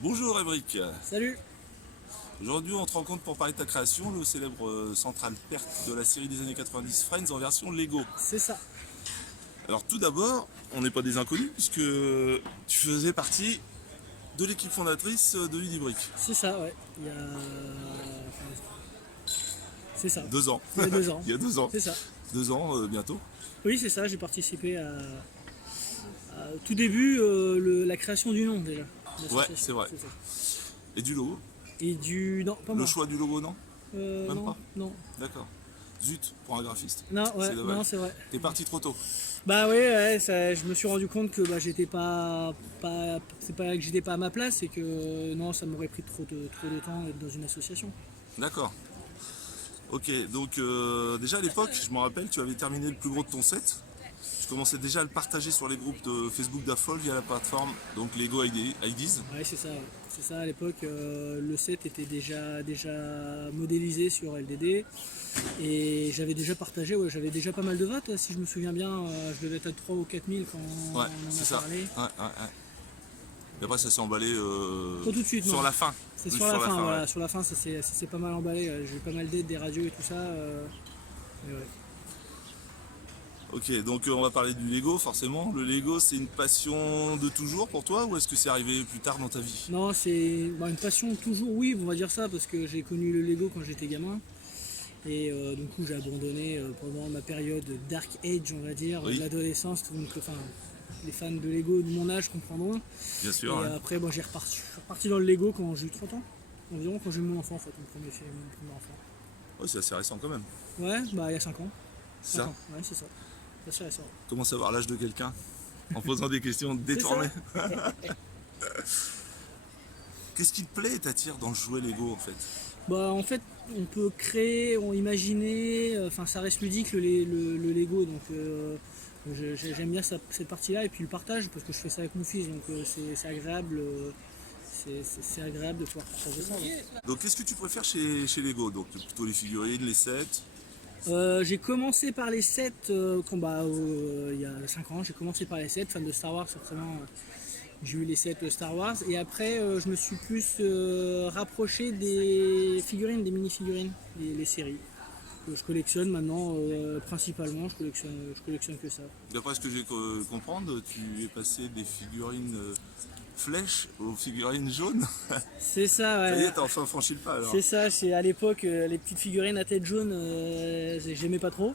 Bonjour Émeric. Salut. Aujourd'hui on te rencontre pour parler de ta création, le célèbre Central Perk de la série des années 90 Friends en version Lego. C'est ça. Alors tout d'abord, on n'est pas des inconnus puisque tu faisais partie de l'équipe fondatrice de Unibrick. C'est ça, ouais. C'est ça. 2 ans. Il y a 2 ans. Il y a 2 ans. C'est ça. 2 ans bientôt. Oui, c'est ça. J'ai participé tout début, la création du nom déjà. Ouais, L'association. c'est vrai. C'est ça. Et du logo. Et du. Non, pas Le moi. choix du logo, non? Même Non, pas. non. D'accord. Zut, pour un graphiste. Non, ouais, C'est dommage. non, c'est vrai. T'es parti trop tôt. Bah oui, ouais, je me suis rendu compte que j'étais pas. C'est pas que j'étais pas à ma place, c'est que non, ça m'aurait pris trop de temps d'être dans une association. D'accord. Ok, donc déjà à l'époque, je me rappelle, tu avais terminé le plus gros de ton set. Je commençais déjà à le partager sur les groupes de Facebook d'Afol via la plateforme, donc Lego IDs. Ouais, c'est ça. Ouais. C'est ça, à l'époque, le set était déjà modélisé sur LDD. Et j'avais déjà partagé, ouais, j'avais déjà pas mal de votes, si je me souviens bien. Je devais être à 3 ou 4 000 quand on Ouais, en c'est a ça. parlé. Ouais, ouais, ouais. Et après, ça s'est emballé Pas tout de suite, sur non. la fin. C'est Plus sur la fin, voilà. ouais. Sur la fin, ça s'est pas mal emballé. J'ai eu pas mal d'aides, des radios et tout ça. Mais ouais. Ok, donc on va parler du Lego, forcément. Le Lego, c'est une passion de toujours pour toi ou est-ce que c'est arrivé plus tard dans ta vie? Non, c'est une passion toujours, oui, on va dire ça, parce que j'ai connu le Lego quand j'étais gamin. Et du coup, j'ai abandonné pendant ma période Dark Age, on va dire, Oui. de l'adolescence. Donc, enfin, les fans de Lego de mon âge comprendront. Bien Et sûr, ouais. après, je suis reparti dans le Lego quand j'ai eu 30 ans. Environ quand j'ai eu mon enfant, en fait, mon premier enfant. Ouais, c'est assez récent quand même. Ouais, il y a 5 ans. C'est 5 ça? ans, ouais, c'est ça. C'est récent. Comment savoir l'âge de quelqu'un en posant des questions C'est ça. détournées? Qu'est-ce qui te plaît et t'attire dans le jouet Lego en fait? En fait, on peut créer, imaginer, enfin, ça reste ludique le Lego, donc j'aime bien cette partie-là, et puis le partage, parce que je fais ça avec mon fils, donc c'est agréable. C'est agréable de pouvoir partager ça. Ouais. Donc qu'est-ce que tu préfères chez Lego? Donc plutôt les figurines, les sets? J'ai commencé par les 7 il y a 5 ans, j'ai commencé par les 7 fan de Star Wars forcément. J'ai eu les 7 Star Wars et après je me suis plus rapproché des figurines, des mini-figurines, les séries que je collectionne maintenant principalement, je collectionne que ça. D'après ce que j'ai comprendre, tu es passé des figurines flèches aux figurines jaunes. C'est ça, Ça y ouais. est, t'as enfin franchi le pas alors. C'est ça, c'est à l'époque les petites figurines à tête jaune, j'aimais pas trop.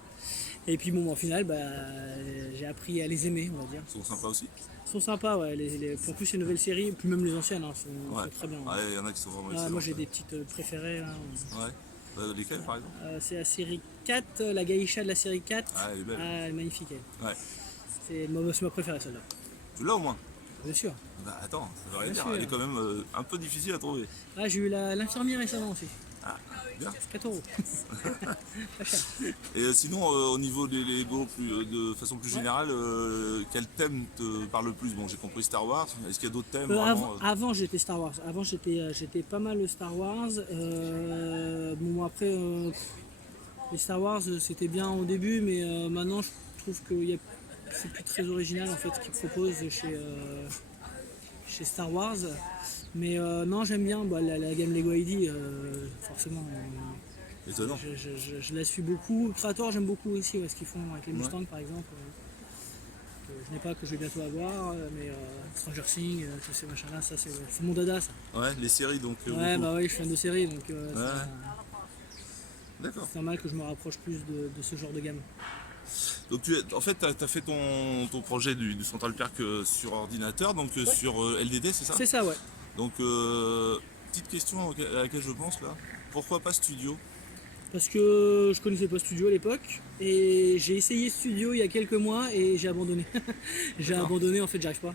Et puis bon, au final, j'ai appris à les aimer, on va dire. Ils sont sympas aussi. Ils sont sympas, ouais. En plus, les nouvelles séries, puis même les anciennes, Ouais. sont très bien. Ouais, il y en a qui sont vraiment Ah, excellents. moi, j'ai des petites préférées. Là. Ouais. Lesquels par exemple? C'est la série 4, la Gaïcha de la série 4. Ah, elle est belle. Ah, elle est magnifique, elle. Ouais. C'est ma préférée, celle-là. Tu l'as au moins? Bien sûr. Bah attends, ça veut rien Bien dire. sûr. Elle est quand même un peu difficile à trouver. Ah, j'ai eu l'infirmière récemment aussi. Ah, bien. 4 euros. Pas cher. Et sinon, au niveau des Lego, de façon plus Ouais. générale, quel thème te parle le plus? Bon, j'ai compris Star Wars. Est-ce qu'il y a d'autres thèmes Avant, vraiment avant, j'étais Star Wars. Avant, j'étais pas mal Star Wars. Bon, après, les Star Wars, c'était bien au début, mais maintenant, je trouve que c'est plus très original en fait ce qu'ils proposent chez Star Wars. Mais non, j'aime bien la gamme Lego ID, forcément. étonnant? Je la suis beaucoup. Creator, j'aime beaucoup aussi ce qu'ils font avec les Ouais. Mustangs par exemple. Que je n'ai pas, que je vais bientôt avoir, mais Stranger Things, tous ces machins-là, ça c'est mon dada ça. Ouais, les séries donc. Ouais, Beaucoup. bah oui, je suis fan de série, donc D'accord. c'est normal que je me rapproche plus de ce genre de gamme. Donc en fait, tu as fait ton projet du Central Perk sur ordinateur, donc Ouais. sur LDD, c'est ça? C'est ça, ouais. Donc petite question à laquelle je pense là. Pourquoi pas Studio? Parce que je connaissais pas Studio à l'époque et j'ai essayé Studio il y a quelques mois et j'ai abandonné. J'ai D'accord. abandonné, en fait, j'arrive pas.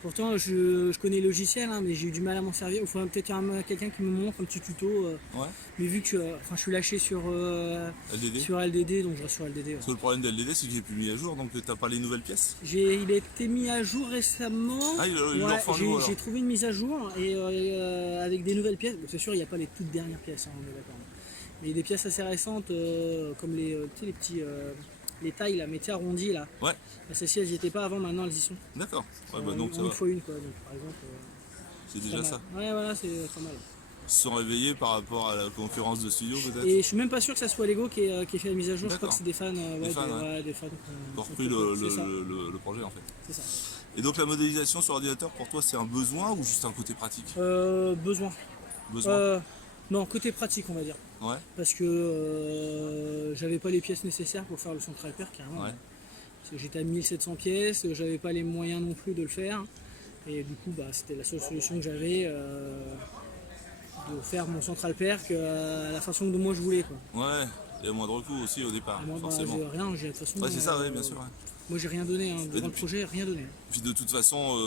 Pourtant, je connais le logiciel, hein, mais j'ai eu du mal à m'en servir. Il faudrait peut-être quelqu'un qui me montre un petit tuto. Ouais. Mais vu que je suis lâché LDD? sur LDD, donc je reste sur LDD. Ouais. Parce que le problème de LDD, c'est qu'il n'est plus mis à jour, donc t'as pas les nouvelles pièces. Il a été mis à jour récemment. Ah, ils Ouais, leur font un nouveau alors. j'ai trouvé une mise à jour et avec des nouvelles pièces. Bon, c'est sûr, il n'y a pas les toutes dernières pièces, hein, on est d'accord. Mais des pièces assez récentes, comme tu sais, les petits les tailles là, mais tu sais, arrondies là. Ouais, Celles-ci, elles n'y étaient pas avant, maintenant elles y sont. d'accord. Ouais, bah donc ça Une va. fois une quoi. Donc, par exemple, C'est déjà Pas ça. mal. Ouais, voilà, c'est pas mal. Ils se sont réveillés par rapport à la concurrence de studio peut-être. Et je suis même pas sûr que ça soit Lego qui ait fait la mise à jour. Je crois D'accord. que c'est des fans, Des fans, ouais. des fans Qui ont qui repris c'est ça. le projet en fait. C'est ça. Et donc la modélisation sur ordinateur pour toi c'est un besoin ou juste un côté pratique? Besoin. Besoin. Non, côté pratique, on va dire. Ouais. Parce que j'avais pas les pièces nécessaires pour faire le central pair carrément. Ouais. Parce que j'étais à 1700 pièces, j'avais pas les moyens non plus de le faire. Et du coup, c'était la seule solution que j'avais de faire mon central pair à la façon dont moi je voulais. Quoi. Ouais. Il y a moins de recours aussi au départ, Et moi, forcément. j'ai rien, de toute façon. Ouais, c'est ça, ouais, bien sûr. Ouais. Moi, j'ai rien donné. Durant le projet, rien donné. Puis de toute façon,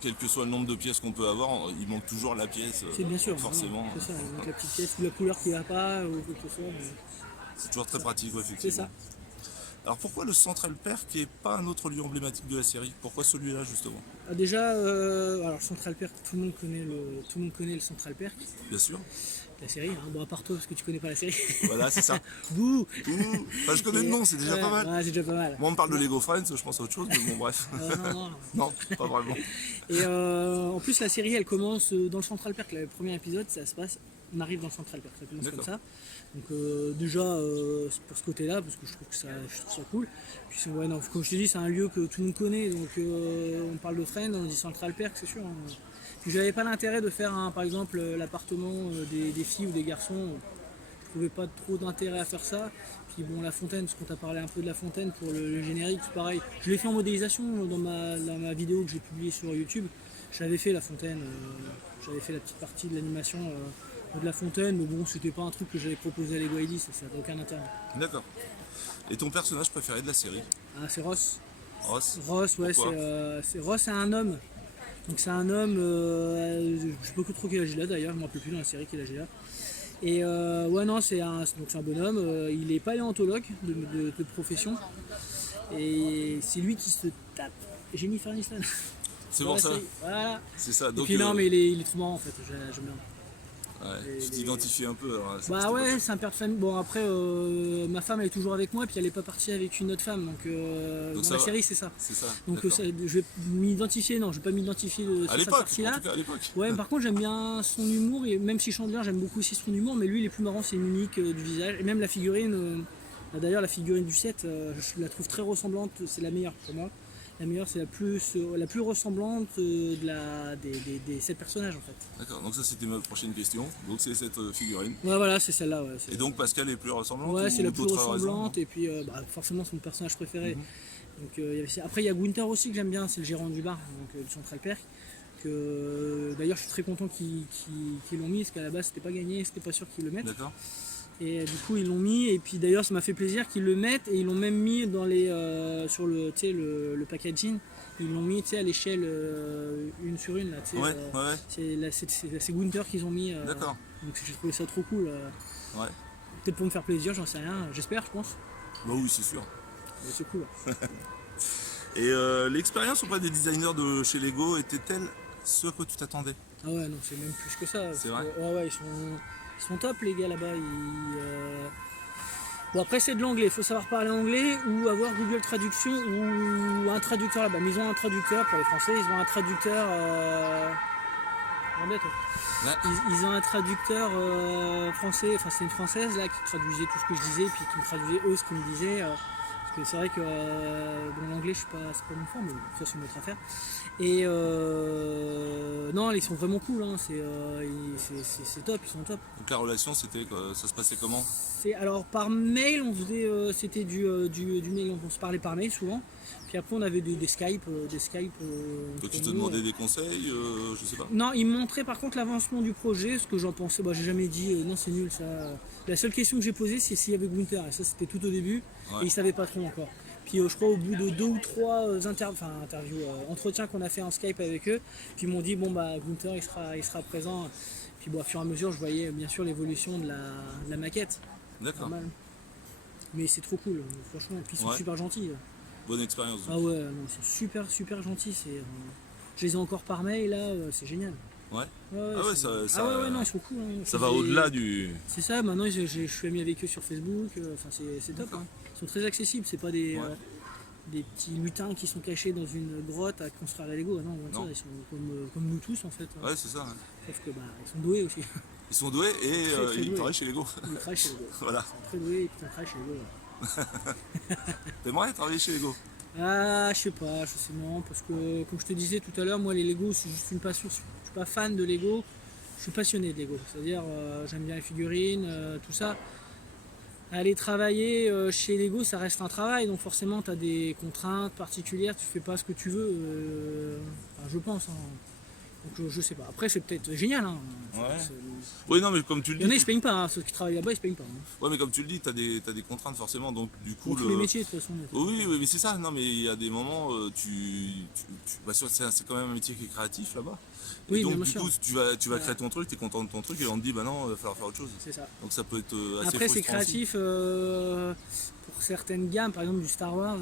quel que soit le nombre de pièces qu'on peut avoir, il manque toujours la pièce. C'est bien sûr. Forcément. C'est ça, donc la petite pièce ou la couleur qui va pas, ou quoi que ce soit. C'est toujours très pratique, ouais, effectivement. C'est ça. Alors pourquoi le Central Perk qui n'est pas un autre lieu emblématique de la série? Pourquoi celui-là justement? Déjà, alors Central Perk, tout le monde connaît le Central Perk, Bien sûr. la série. Hein. Bon, à part toi, parce que tu connais pas la série. Voilà, c'est ça. Bouh. Enfin, je connais le nom, c'est déjà pas mal. Ouais, c'est déjà pas mal. Moi, on me parle de Lego Friends, je pense à autre chose, mais bon, bref. Non. Non, pas vraiment. Et en plus, la série, elle commence dans le Central Perk. Le premier épisode, ça se passe, on arrive dans le Central Perk. Ça commence comme ça. Donc déjà, pour ce côté-là, parce que je trouve ça cool. Puis ouais, non, comme je te dis, c'est un lieu que tout le monde connaît. Donc on parle de Friends, on dit Central Perk, c'est sûr. Hein. Puis j'avais pas l'intérêt de faire, par exemple, l'appartement des filles ou des garçons. Je trouvais pas trop d'intérêt à faire ça. Puis bon, la fontaine, parce qu'on t'a parlé un peu de la fontaine pour le générique, c'est pareil. Je l'ai fait en modélisation dans ma vidéo que j'ai publiée sur YouTube. J'avais fait la fontaine, j'avais fait la petite partie de l'animation de la fontaine, mais bon, c'était pas un truc que j'avais proposé à Lego ID, ça n'avait aucun intérêt. D'accord. Et ton personnage préféré de la série? Ah, c'est Ross. Ross. Ross, ouais, Ross, c'est un homme. Donc c'est un homme, je sais pas trop quel âge il a d'ailleurs, je me rappelle plus dans la série quel âge il a. Et ouais, non, c'est un bonhomme, il est paléontologue de profession. Et c'est lui qui se tape Jennifer Aniston. C'est pour ça. Voilà. C'est ça. Donc, Donc, et puis non, mais il est trop marrant en fait, j'aime bien. Ouais, tu t'identifies un peu. Alors, Bah ouais, c'est un père de famille. Bon après, ma femme elle est toujours avec moi, puis elle est pas partie avec une autre femme, donc dans la série c'est ça. C'est ça. Donc je vais m'identifier, non, je vais pas m'identifier de à l'époque, en tout cas à l'époque. Ouais, par contre j'aime bien son humour, et même si Chandler j'aime beaucoup aussi son humour, mais lui il est plus marrant, c'est une unique du visage, et même la figurine, d'ailleurs la figurine du set, je la trouve très ressemblante, c'est la meilleure pour moi. La meilleure, c'est la plus ressemblante des 7 personnages en fait. D'accord, donc ça c'était ma prochaine question. Donc c'est cette figurine. Ouais, voilà, c'est celle-là. Ouais, et donc Pascal est plus ressemblante? Ouais, c'est la plus ressemblante, raison, et puis forcément c'est mon personnage préféré. Donc, après il y a Gunther aussi que j'aime bien, c'est le gérant du bar, donc du Central Perk. D'ailleurs je suis très content qu'ils l'ont mis, parce qu'à la base c'était pas gagné, c'était pas sûr qu'ils le mettent. D'accord. Et du coup ils l'ont mis, et puis d'ailleurs ça m'a fait plaisir qu'ils le mettent, et ils l'ont même mis dans sur le packaging, ils l'ont mis à l'échelle 1 sur 1 là, ouais. C'est Gunther qu'ils ont mis. D'accord. Donc j'ai trouvé ça trop cool. Ouais. Peut-être pour me faire plaisir, j'en sais rien, j'espère, je pense. Bah oui, c'est sûr. Mais c'est cool. Et l'expérience auprès des designers de chez Lego était-elle ce que tu t'attendais? Ah ouais, non, c'est même plus que ça. C'est vrai? Ouais, ils sont top les gars là-bas. Bon après c'est de l'anglais, il faut savoir parler anglais ou avoir Google Traduction ou un traducteur là-bas. Mais ils ont un traducteur pour les Français, ils ont un traducteur... Ouais. Ils ont un traducteur français, enfin c'est une française là qui traduisait tout ce que je disais, puis qui me traduisait eux ce qu'ils me disaient. Parce que c'est vrai que dans l'anglais c'est pas mon fort, mais ça c'est une autre affaire. Et non, ils sont vraiment cool, hein. C'est top, ils sont top. Donc la relation, c'était ça se passait comment? Alors par mail, on faisait, c'était du mail, on se parlait par mail souvent. Puis après on avait des Skype. Donc tu te demandais des conseils, je sais pas. Non, ils me montraient par contre l'avancement du projet, ce que j'en pensais. Bah, j'ai jamais dit non c'est nul ça. La seule question que j'ai posée c'est s'il y avait Gunther, et ça c'était tout au début, et ils savaient pas trop encore. Puis je crois au bout de 2 ou 3 entretiens qu'on a fait en Skype avec eux, puis ils m'ont dit bon bah Gunther il sera présent. Puis bon, au fur et à mesure je voyais bien sûr l'évolution de la maquette. D'accord. Mais c'est trop cool, franchement, et puis ils sont super gentils. Bonne expérience. Ah ouais, non, c'est super gentil. Je les ai encore par mail là, c'est génial. Ouais. Ouais, non, ils sont cool. Hein. Ça va au-delà du. C'est ça, maintenant je suis ami avec eux sur Facebook, c'est top. Hein. Ils sont très accessibles, c'est pas des. des petits lutins qui sont cachés dans une grotte à construire la Lego. Ah non, Non. ils sont comme nous tous en fait. Ouais, c'est ça. Ouais. Sauf que ils sont doués aussi. Ils sont doués et Très ils doués. travaillent chez Lego. Ils travaillent chez Lego. Voilà. Ils sont très doués et puis ils travaillent chez Lego. T'aimerais travailler chez Lego? Ah, je sais pas, non, parce que comme je te disais tout à l'heure, moi les Lego c'est juste une passion. Je suis pas fan de Lego, je suis passionné de Lego. C'est-à-dire, j'aime bien les figurines, tout ça. Aller travailler chez Lego, ça reste un travail, donc forcément tu as des contraintes particulières, tu fais pas ce que tu veux, enfin, je pense. Hein. Donc je sais pas. Après c'est peut-être génial. Hein. Ouais. C'est- Oui, non, mais comme tu le Il y en a dis. ils se plaignent pas, hein. Ceux qui travaillent là-bas ils se plaignent pas. Hein. Ouais, mais comme tu le dis, t'as des contraintes forcément, donc du coup Pour tous les métiers de toute façon. Oui, oui, mais c'est ça. Non, mais il y a des moments, c'est quand même un métier qui est créatif là-bas. Oui, Et donc bien du sûr. coup, tu vas créer ton truc, t'es content de ton truc, et on te dit, bah non, il va falloir faire autre chose. C'est ça. Donc ça peut être assez Après c'est frustrant aussi. créatif pour certaines gammes, par exemple du Star Wars,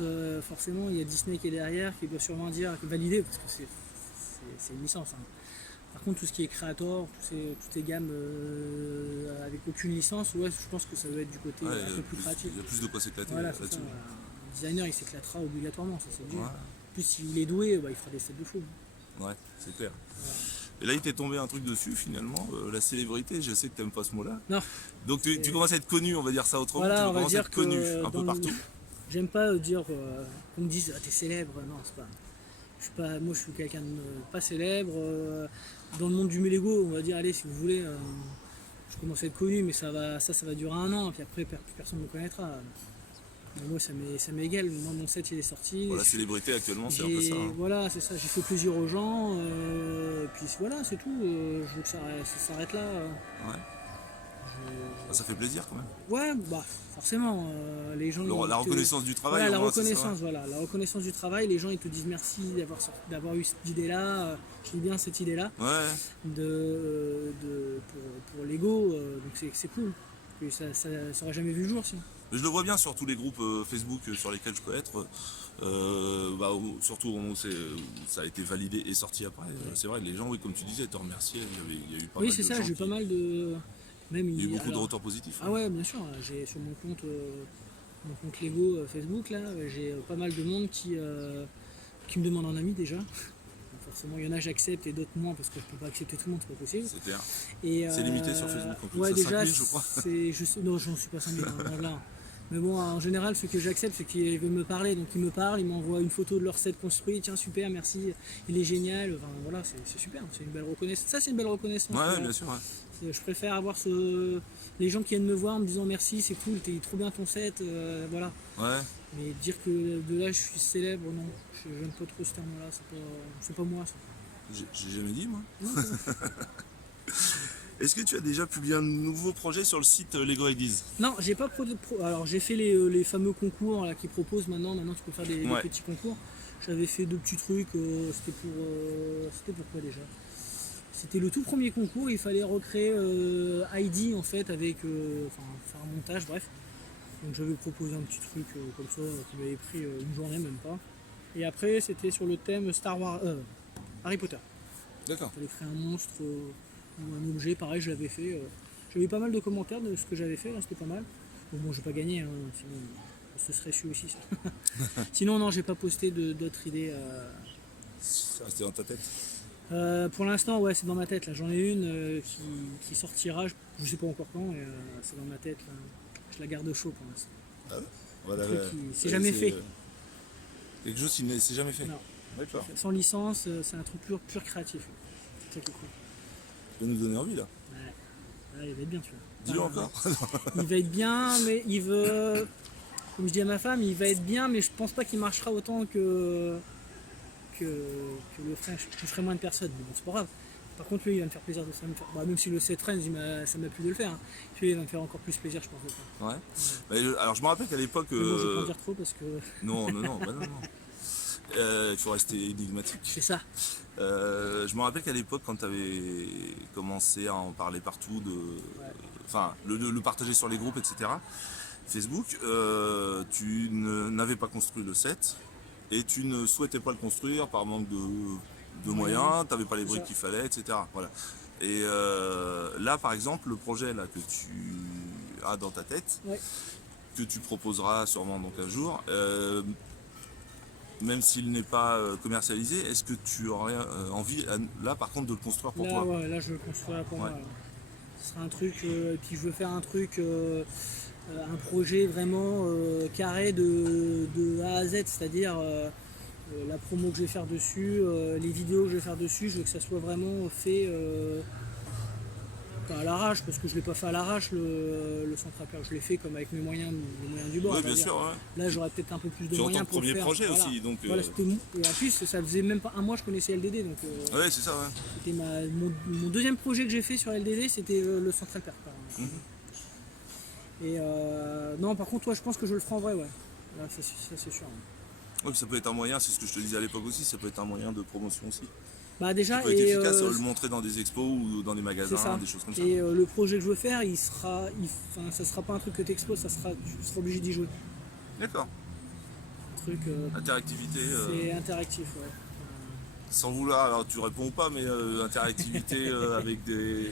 forcément il y a Disney qui est derrière, qui doit sûrement dire, qui est validé, parce que c'est une licence. Hein. Par contre tout ce qui est Creator, toutes ces gammes avec aucune licence, ouais, je pense que ça doit être du côté Ouais, un peu plus créatif. il y a plus de quoi s'éclater Voilà, c'est ça. là-dessus. Le designer il s'éclatera obligatoirement, ça c'est obligé. Ouais, En plus s'il est doué, il fera des sets de fou. ouais, c'est clair. Et là, il t'est tombé un truc dessus finalement, la célébrité, je sais que t'aimes pas ce mot-là. Non. Donc tu commences à être connu, on va dire ça autrement, Voilà, tu on va commences à dire être connu que un peu dans partout. J'aime pas dire qu'on me dise ah, t'es célèbre, non c'est pas. Moi je suis quelqu'un de pas célèbre. Dans le monde du Lego, on va dire allez si vous voulez, je commence à être connu mais ça va durer un an, puis après plus personne ne me connaîtra. Mais moi ça m'est égal, moi mon set il est sorti. Bon, la célébrité actuellement, c'est un peu ça. Hein. Voilà, c'est ça, j'ai fait plaisir aux gens, puis voilà, c'est tout. Je veux que ça s'arrête là. Ouais. Ça fait plaisir quand même. Ouais, forcément, les gens. La reconnaissance du travail. Voilà, au moins, c'est ça, ouais. la reconnaissance du travail. Les gens ils te disent merci d'avoir eu cette idée-là. Je dis bien cette idée-là Ouais. pour Lego, donc c'est cool. Et ça aurait jamais vu le jour sinon. Mais je le vois bien sur tous les groupes Facebook sur lesquels je peux être. Surtout au moment où ça a été validé et sorti après. C'est vrai, les gens, oui, comme tu disais, te remerciaient. Il y a eu pas mal Oui, de c'est ça. gens J'ai eu pas mal de. Même il y a eu beaucoup de retours positifs. Ah ouais, bien sûr. J'ai sur mon compte Lego Facebook là, j'ai pas mal de monde qui me demande un ami déjà. Forcément, il y en a j'accepte et d'autres moins parce que je peux pas accepter tout le monde, c'est pas possible. C'est clair. Et, c'est limité sur Facebook en plus. Ouais, ça déjà, 5000, je crois. Non, j'en suis pas 5000 là. Mais bon, en général, ceux que j'accepte, ceux qui veulent me parler, donc ils me parlent, ils m'envoient une photo de leur set construit, tiens super, merci, il est génial. Enfin voilà, c'est super, c'est une belle reconnaissance. Ça, c'est une belle reconnaissance. Ouais, bien sûr. Ouais. Je préfère avoir les gens qui viennent me voir en me disant merci, c'est cool, t'es trop bien ton set, voilà. Ouais. Mais dire que de là je suis célèbre, non, j'aime pas trop ce terme-là, c'est pas moi ça. J'ai jamais dit moi. Non, Est-ce que tu as déjà publié un nouveau projet sur le site Lego Ideas? non, j'ai pas alors j'ai fait les fameux concours là, qu'ils proposent maintenant tu peux faire des petits concours. J'avais fait 2 petits trucs, c'était pour quoi déjà? C'était le tout premier concours, il fallait recréer ID en fait avec faire un montage, bref. Donc j'avais proposé un petit truc comme ça qui m'avait pris une journée même pas. Et après c'était sur le thème Star Wars, Harry Potter. D'accord. Il fallait créer un monstre ou un objet, pareil je l'avais fait. J'avais eu pas mal de commentaires de ce que j'avais fait, c'était pas mal. Bon, j'ai pas gagné, hein, sinon ce serait su aussi ça. Sinon non, j'ai pas posté d'autres idées. Ça restait dans ta tête. Pour l'instant, ouais, c'est dans ma tête. Là, j'en ai une qui sortira, je sais pas encore quand, et c'est dans ma tête. Là. Je la garde au chaud pour l'instant. Ah ouais. Voilà, c'est jamais fait. Quelque chose qui ne s'est jamais fait. Non. D'accord. Sans licence, c'est un truc pur créatif. C'est ça qui est cool. Tu peux nous donner envie là. Ouais, il va être bien celui-là. Dis-le encore. Il va être bien, mais il veut. Comme je dis à ma femme, il va être bien, mais je pense pas qu'il marchera autant que le French. Je ferai moins de personnes, mais bon, c'est pas grave. Par contre, lui, il va me faire plaisir de ça. Même si le set Friends, ça m'a plu de le faire. Hein. Lui, il va me faire encore plus plaisir, je pense. De le faire. Ouais. Ouais. Alors, je me rappelle qu'à l'époque. Mais bon, je vais pas en dire trop parce que. Non. Il faut rester énigmatique. C'est ça. Je me rappelle qu'à l'époque, quand tu avais commencé à en parler partout, enfin, le partager sur les groupes, etc., Facebook, tu n'avais pas construit le set et tu ne souhaitais pas le construire par manque de moyens, tu n'avais pas les briques qu'il fallait, etc. Voilà. Et là, par exemple, le projet là, que tu as dans ta tête, que tu proposeras sûrement donc un jour, même s'il n'est pas commercialisé, est-ce que tu aurais envie, là par contre, de le construire pour Là, toi? ouais, là, je le construis pour moi. Ouais. Là. Ce sera un truc, puis je veux faire un truc, un projet vraiment carré de A à Z, c'est-à-dire la promo que je vais faire dessus, les vidéos que je vais faire dessus, je veux que ça soit vraiment fait pas à l'arrache, parce que je ne l'ai pas fait à l'arrache le central perk, je l'ai fait comme avec mes moyens, les moyens du bord. Oui, on va bien dire. sûr. Ouais. Là, j'aurais peut-être un peu plus de C'est en tant moyens que pour le premier faire. projet Voilà. aussi. Donc, Voilà, c'était mou. Et en plus, ça faisait même pas un mois que je connaissais LDD. Donc, ouais, c'est ça. Ouais. c'était mon deuxième projet que j'ai fait sur LDD, c'était le central perk. Et non, par contre, ouais, je pense que je le ferai en vrai, ouais. Là, ça, c'est sûr. Ouais. Ouais, ça peut être un moyen, c'est ce que je te disais à l'époque aussi, ça peut être un moyen de promotion aussi. Bah déjà, Ça peut être efficace, le montrer dans des expos ou dans des c'est magasins, ça. des choses comme ça. Et le projet que je veux faire, enfin, ça sera pas un truc que tu exposes, tu seras obligé d'y jouer. D'accord. Un truc, Interactivité, c'est interactif, ouais. sans vouloir, alors tu réponds ou pas, mais interactivité avec des...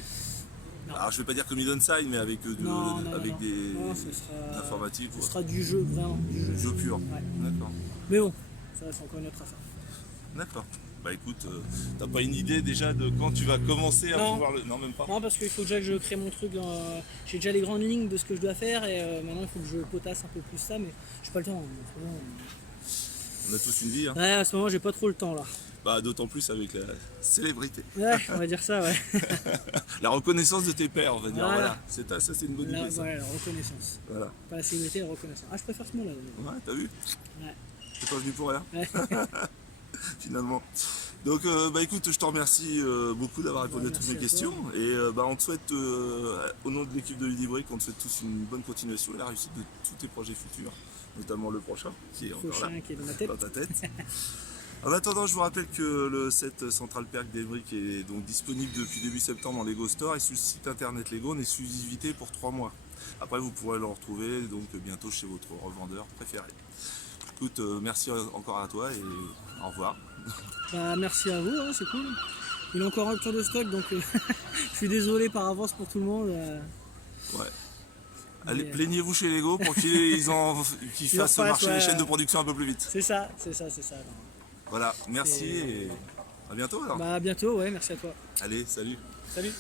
Non. Alors je vais pas dire comme Inside, mais avec, Non, avec des non, ce sera, informatifs. ce sera du jeu, vraiment, du jeu. Jeu pur. Ouais. D'accord. Mais bon, ça c'est encore une autre affaire. D'accord. Bah écoute, t'as pas une idée déjà de quand tu vas commencer à Non. pouvoir le... Non, même pas. Non, parce qu'il faut déjà que je crée mon truc. J'ai déjà les grandes lignes de ce que je dois faire et maintenant il faut que je potasse un peu plus ça, mais j'ai pas le temps. On a tous une vie. Hein. Ouais, à ce moment, j'ai pas trop le temps là. Bah d'autant plus avec la célébrité. Ouais, on va dire ça, ouais. La reconnaissance de tes pairs, on va dire. Voilà. Voilà. Ça c'est une bonne idée. Ça. Ouais, la reconnaissance. Voilà. Pas la sécurité, la reconnaissance. Ah, je préfère ce mot-là. Ouais, t'as vu? Ouais. T'es pas venu pour rien, Ouais. finalement. Donc bah écoute, je te remercie beaucoup d'avoir répondu à toutes Merci mes à questions. Et bah on te souhaite, au nom de l'équipe de Ludibrick, on te souhaite tous une bonne continuation et la réussite de tous tes projets futurs, notamment le prochain, qui est encore là, Prochain qui est dans ma tête. dans ta tête. En attendant, je vous rappelle que le set Central Perk d'Evric est donc disponible depuis début septembre en Lego Store et sur le site internet Lego en exclusivité pour 3 mois. Après, vous pourrez le retrouver donc bientôt chez votre revendeur préféré. Écoute, merci encore à toi et au revoir. Bah, merci à vous, hein, c'est cool. Il est encore en rupture de stock, donc je suis désolé par avance pour tout le monde. Ouais. Allez, Mais, plaignez-vous chez Lego pour qu'ils fassent marcher ouais. les chaînes de production un peu plus vite. C'est ça, c'est ça. Non. Voilà, merci Et- et à bientôt alors. Bah, à bientôt, ouais, merci à toi. Allez, salut. Salut.